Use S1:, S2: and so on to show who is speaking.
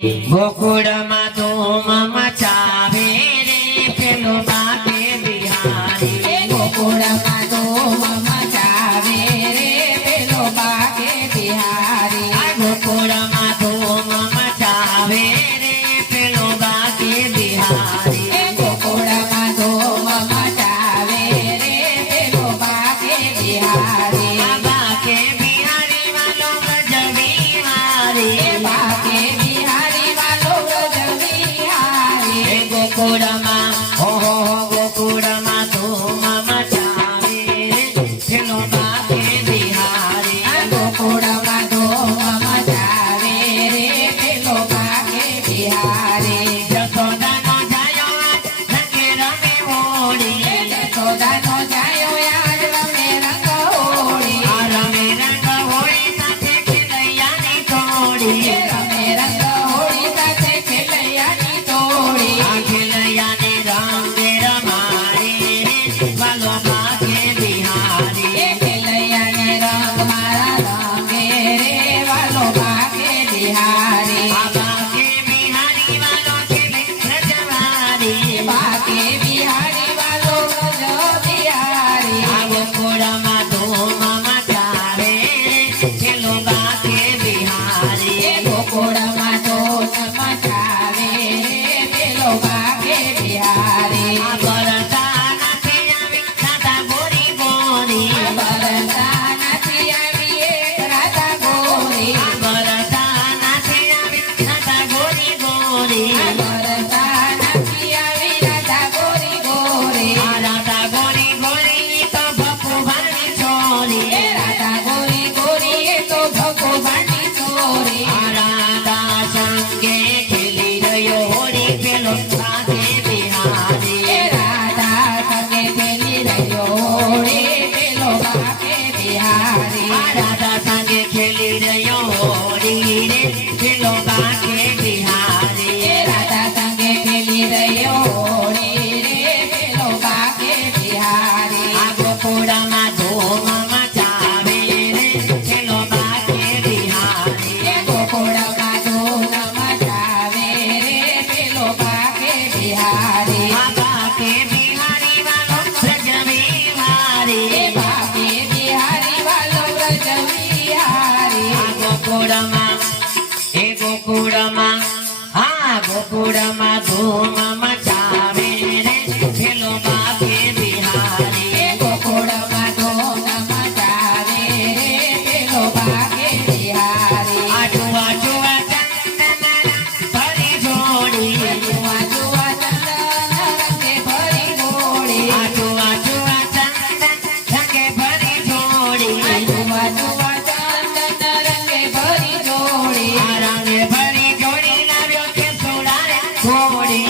S1: ગોકુળમાં ગોકુળમાં Dhoom Forty.